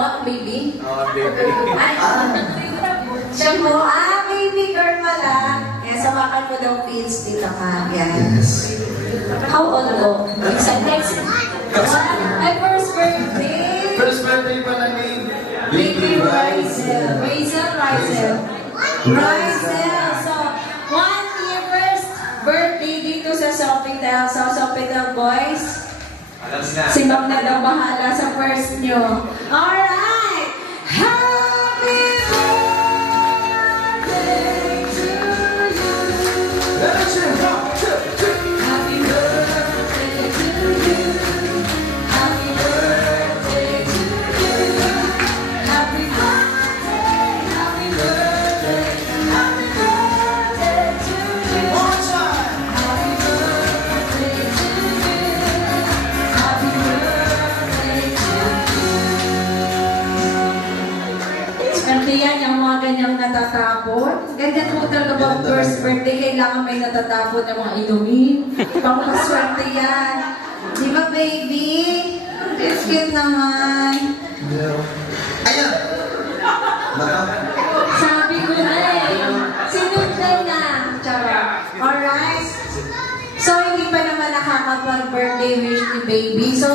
ang baby? Baby. Ay, siya po, baby girl pala. Kaya sawakan mo daw feels dito ka. Yan. Yes. How old mo? Next. Ay, first birthday. First birthday pala ni Baby Rizel. Rizel. So, 1 year first birthday dito sa Sofitel. So, Sofitel boys. Si Ma'am na daw bahala sa first nyo. Alright! Happy birthday to you! Happy birthday to you! Happy birthday to you! Happy birthday! Happy birthday! Happy birthday to you! One time! Happy birthday to you! Happy birthday to you! Swerte yan, yung mga ganyang natatapon. Ganyan po talaga ba first birthday, kailangan may natatapon ng mga inumin. Pangkaswerte yan. Di ba, baby? Cute naman. Ayan! Sabi ko na sinundan na. Charot. Alright? So, hindi pa naman nakakapag-birthday wish ni baby. So,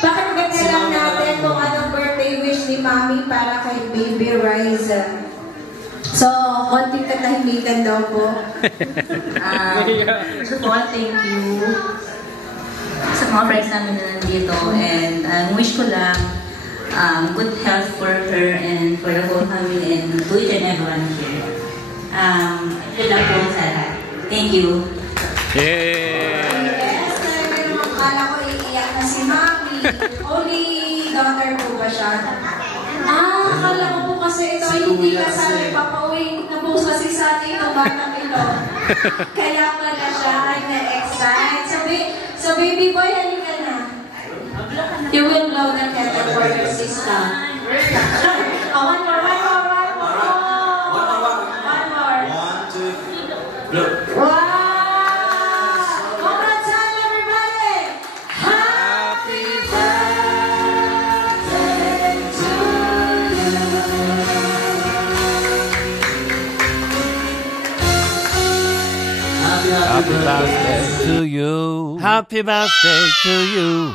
pakinggan na lang natin kung anong birthday wish ni Mami para kay Baby Rizel. So, konting katahimikan daw po. First of all, thank you sa mga friends namin na nandito, and wish ko lang good health for her and for the whole family and to each and everyone here. Ito lang po sa lahat. Thank you. Yes, talaga naman kala ko iiyak na si Mami. Only daughter po ba siya? Akala ko po kasi ito ay hindi kasali papauwi. Napost kasi sa atin itong batang ito. Kaya pala siya ay na-excite. So baby boy, halika na. You will blow the kettle for your sister. One more. One, two, blow. Wow! One more time, everybody! Happy birthday to you! Happy birthday to you. Happy birthday to you.